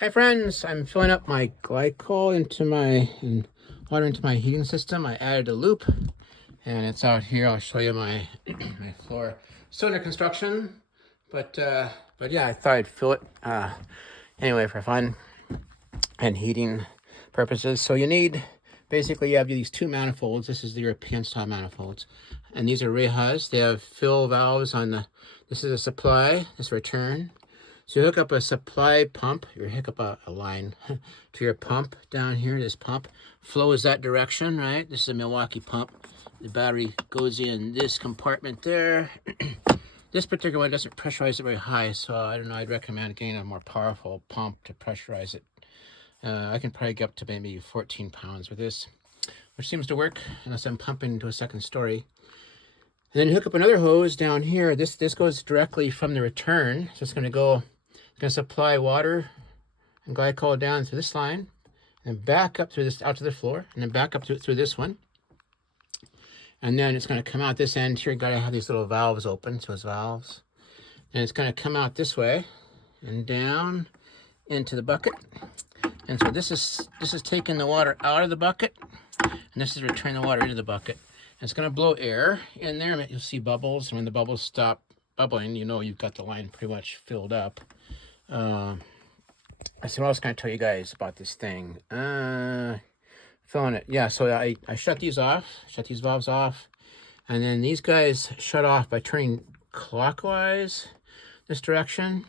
Hi friends, I'm filling up my glycol and water into my heating system. I added a loop and it's out here. I'll show you my my floor. Still under construction, but yeah, I thought I'd fill it anyway for fun and heating purposes. So basically you have these two manifolds. This is the European style manifolds. And these are Rehas. They have fill valves this is a supply, this return. So you hook up a supply pump, you hook up a line to your pump down here. This pump flows that direction, right? This is a Milwaukee pump. The battery goes in this compartment there. This particular one doesn't pressurize it very high, so I don't know, I'd recommend getting a more powerful pump to pressurize it. I can probably get up to maybe 14 pounds with this, which seems to work unless I'm pumping into a second story. And then you hook up another hose down here. This goes directly from the return, so it's going to supply water and glycol down through this line and back up through this out to the floor and then back up through this one. And then it's going to come out this end here. You got to have these little valves open, so it's valves. And it's going to come out this way and down into the bucket. And so this is taking the water out of the bucket, and this is returning the water into the bucket. And it's going to blow air in there. You'll see bubbles, and when the bubbles stop bubbling, you know you've got the line pretty much filled up. I said, what else can I tell you guys about this thing? Filling it. Yeah, so I shut these valves off, and then these guys shut off by turning clockwise this direction.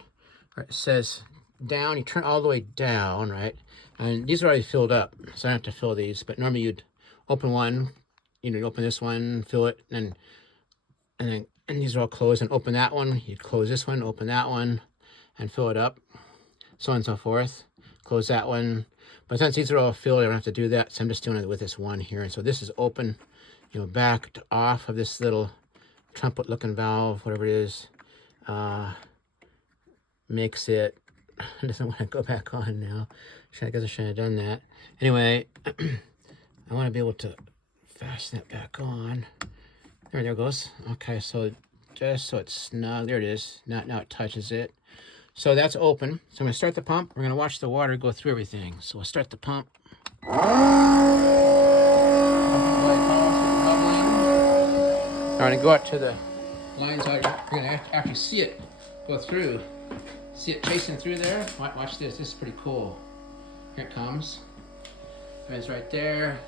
It says down, you turn all the way down, right? And these are already filled up, so I don't have to fill these, but normally you'd open one, you'd open this one, fill it, and these are all closed, and open that one, you'd close this one, open that one, and fill it up, so on and so forth. Close that one. But since these are all filled, I don't have to do that, so I'm just doing it with this one here. And so this is open, backed off of this little trumpet-looking valve, whatever it is. Makes it, doesn't want to go back on now. I guess I shouldn't have done that. Anyway, I want to be able to fasten it back on. There it goes. Okay, so just so it's snug. There it is. Now it touches it. So that's open. So I'm going to start the pump. We're going to watch the water go through everything. So we'll start the pump. I'm going to go out to the lines out. You're going to actually see it go through. See it chasing through there? Watch this. This is pretty cool. Here it comes. It's right there.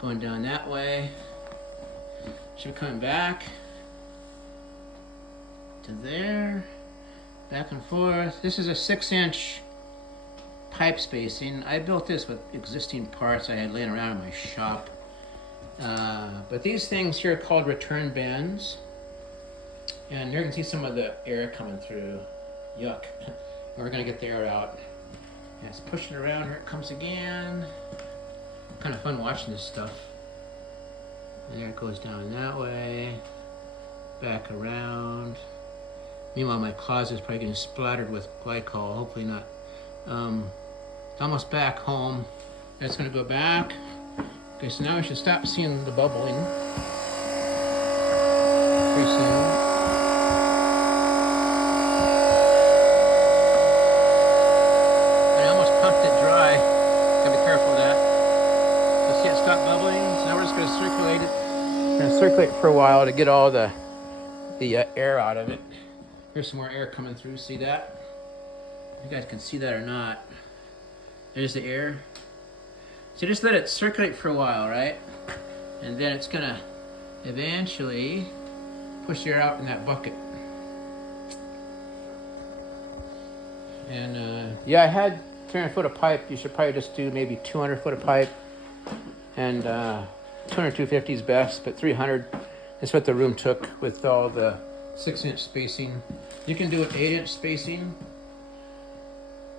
Going down that way. Should be coming back to there. Back and forth. This is a 6-inch pipe spacing. I built this with existing parts I had laying around in my shop. But these things here are called return bends. And here you can see some of the air coming through. Yuck. We're going to get the air out. Yeah, it's pushing around. Here it comes again. Kind of fun watching this stuff. And there it goes down that way. Back around. Meanwhile, my closet is probably getting splattered with glycol. Hopefully not. It's almost back home. That's going to go back. Okay, so now we should stop seeing the bubbling. Pretty soon. I almost pumped it dry. Gotta be careful of that. Let's see it stop bubbling. So now we're just going to circulate it. We're going to circulate for a while to get all the air out of it. Here's some more air coming through. See that? You guys can see that or not. There's the air. So just let it circulate for a while, right? And then it's gonna eventually push the air out in that bucket. And yeah, I had 300 foot of pipe. You should probably just do maybe 200 foot of pipe. And 200, 250 is best, but 300 is what the room took with all the 6-inch spacing. You can do it 8-inch spacing.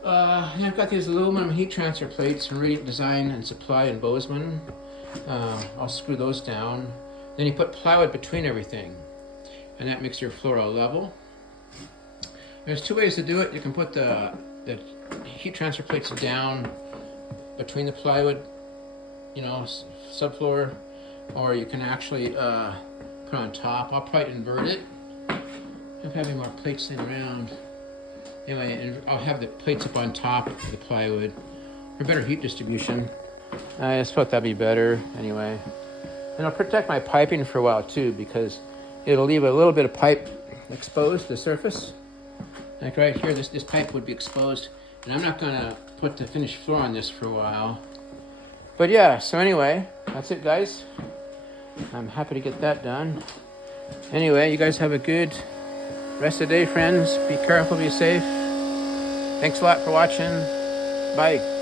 And I've got these aluminum heat transfer plates from Radiant Design and Supply in Bozeman. I'll screw those down. Then you put plywood between everything, and that makes your floor all level. There's two ways to do it. You can put the heat transfer plates down between the plywood, subfloor, or you can actually put on top. I'll probably invert it. I don't have any more plates laying around. Anyway, and I'll have the plates up on top of the plywood for better heat distribution. I just thought that'd be better anyway. And I'll protect my piping for a while too, because it'll leave a little bit of pipe exposed to the surface. Like right here, this pipe would be exposed, and I'm not gonna put the finished floor on this for a while. But yeah, so anyway, that's it guys. I'm happy to get that done. Anyway, you guys have a good rest of the day, friends. Be careful, be safe. Thanks a lot for watching. Bye.